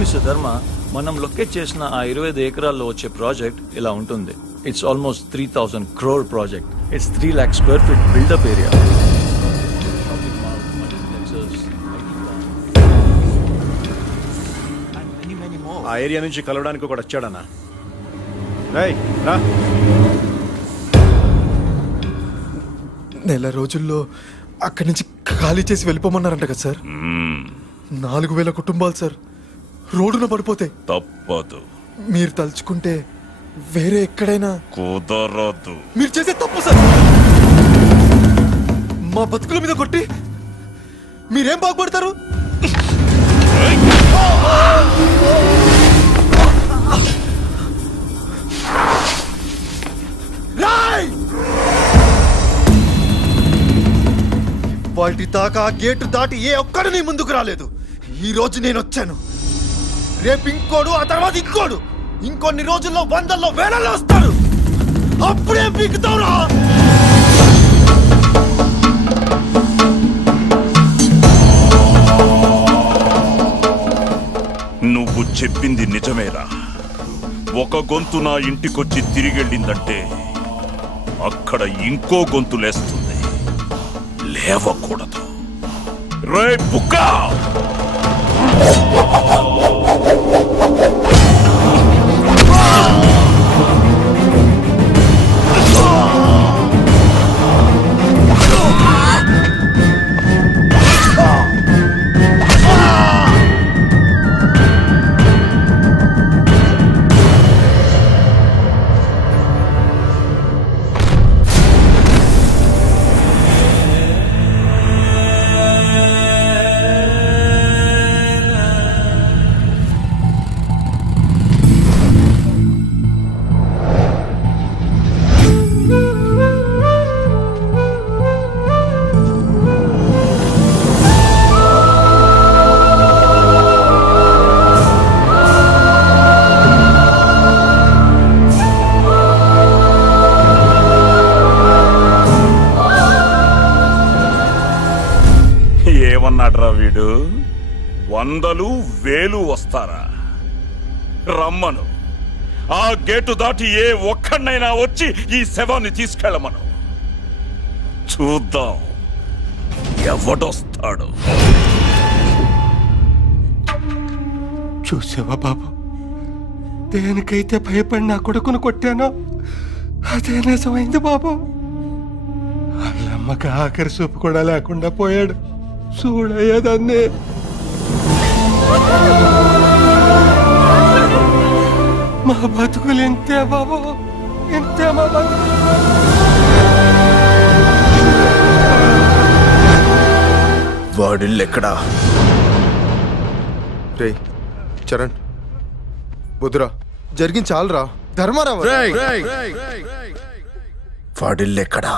Mister ధర్మ, మనం locate చేసిన ఆ 25 ఎకరాల్లో వచ్చే ప్రాజెక్ట్ ఇలా ఉంటుంది. It's almost 3000 crore project. It's 3 lakh square feet buildup area. ఆ ఏరియా నుంచి కలవడానికి ఒకటి వచ్చాడన్నా. నెల రోజుల్లో అక్కడి నుంచి ఖాళీ చేసి వెళ్ళిపోమన్నారంట కదా సార్. 4000 కుటుంబాలు సార్ రోడ్డున పడిపోతాయి. తప్పదు. మీరు తలుచుకుంటే వేరే ఎక్కడైనా కుదరదు. మీరు చేసే తప్పు సార్. మా బతుకుల మీద కొట్టి మీరేం బాగుపడతారు? వాటి దాకా గేటు దాటి ఏ ఒక్కడు నీ ముందుకు రాలేదు. ఈ రోజు నేను వచ్చాను, రేపు ఇంకోడు, ఆ తర్వాత ఇంకోడు, ఇంకొన్ని రోజుల్లో వందల్లో వేలలో వస్తాడు. అప్పుడే పీకుతావురా. నువ్వు చెప్పింది నిజమేరా. ఒక గొంతు నా ఇంటికొచ్చి తిరిగెళ్ళిందంటే అక్కడ ఇంకో గొంతు లేస్తుంది. లేవకూడదు. రే బుక్కా, ఏమన్నాడ్రా వీడు? 100 1000 వస్తారా? రమ్మను. ఆ గేటు దాటి ఏ ఒక్కడినైనా వచ్చి ఈ శవాన్ని తీసుకెళ్ళమను. చూద్దాం ఎవడొస్తాడు. చూసావా బాబు, దేనికైతే భయపడి నా కొడుకును కొట్టానో అదే నిజమైంది బాబు. వాళ్ళమ్మకి ఆఖరి చూపు కూడా లేకుండా పోయాడు. చూడయ్యేదాన్ని. మా బతుకులు ఇంతే బాబు, ఇంతే మా బతుకు. వాడిల్లెక్కడా? రే చరణ్, బుద్ధురా, జరిగింది చాలురా. ధర్మారావు, వాడిల్లెక్కడా?